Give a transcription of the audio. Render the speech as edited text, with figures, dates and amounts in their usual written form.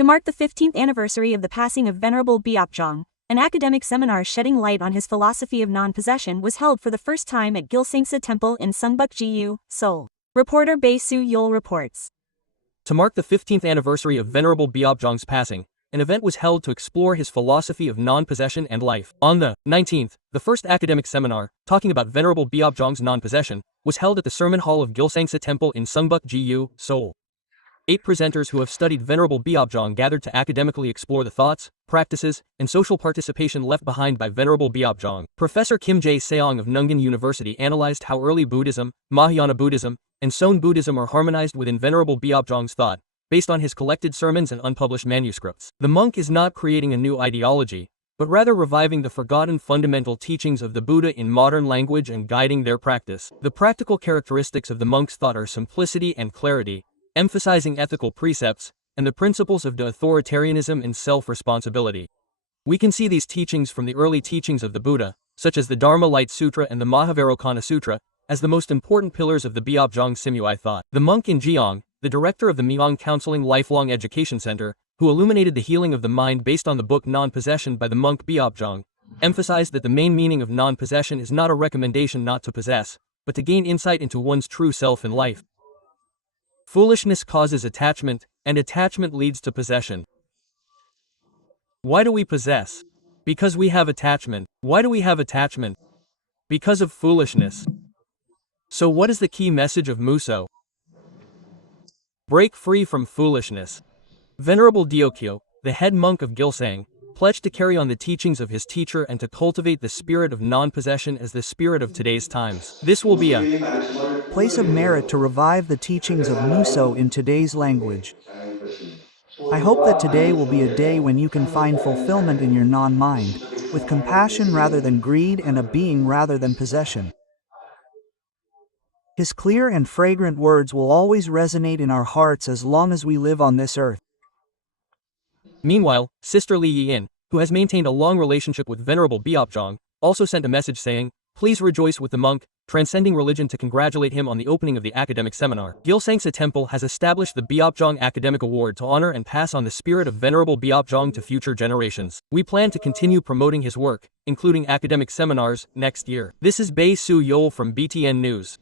To mark the 15th anniversary of the passing of Venerable Biopjong, an academic seminar shedding light on his philosophy of non-possession was held for the first time at Gilsangsa Temple in Sungbuk-gu, Seoul. Reporter Bae Soo-yeol reports. To mark the 15th anniversary of Venerable Biopjong's passing, an event was held to explore his philosophy of non-possession and life. On the 19th, the first academic seminar, talking about Venerable Biopjong's non-possession, was held at the Sermon Hall of Gilsangsa Temple in Sungbuk-gu, Seoul. 8 presenters who have studied Venerable Biopjong gathered to academically explore the thoughts, practices, and social participation left behind by Venerable Biopjong. Professor Kim Jae-seong of Nungin University analyzed how early Buddhism, Mahayana Buddhism, and Seon Buddhism are harmonized within Venerable Biopjong's thought, based on his collected sermons and unpublished manuscripts. The monk is not creating a new ideology, but rather reviving the forgotten fundamental teachings of the Buddha in modern language and guiding their practice. The practical characteristics of the monk's thought are simplicity and clarity, emphasizing ethical precepts, and the principles of authoritarianism and self-responsibility. We can see these teachings from the early teachings of the Buddha, such as the Dharma Light Sutra and the Mahavairokkana Sutra, as the most important pillars of the Biopjong Simui thought. The monk in Jeong, the director of the Myeong Counseling Lifelong Education Center, who illuminated the healing of the mind based on the book Non-Possession by the monk Biopjong, emphasized that the main meaning of non-possession is not a recommendation not to possess, but to gain insight into one's true self in life. Foolishness causes attachment, and attachment leads to possession. Why do we possess? Because we have attachment. Why do we have attachment? Because of foolishness. So what is the key message of Muso? Break free from foolishness. Venerable Deokyo, the head monk of Gilsang, pledged to carry on the teachings of his teacher and to cultivate the spirit of non-possession as the spirit of today's times. This will be a place of merit to revive the teachings of Muso in today's language. I hope that today will be a day when you can find fulfillment in your non-mind, with compassion rather than greed and a being rather than possession. His clear and fragrant words will always resonate in our hearts as long as we live on this earth. Meanwhile, Sister Lee Yi-in, who has maintained a long relationship with Venerable Biopjong, also sent a message saying, "Please rejoice with the monk, transcending religion," to congratulate him on the opening of the academic seminar. Gilsangsa Temple has established the Biopjong Academic Award to honor and pass on the spirit of Venerable Biopjong to future generations. We plan to continue promoting his work, including academic seminars, next year. This is Bae Soo-yeol from BTN News.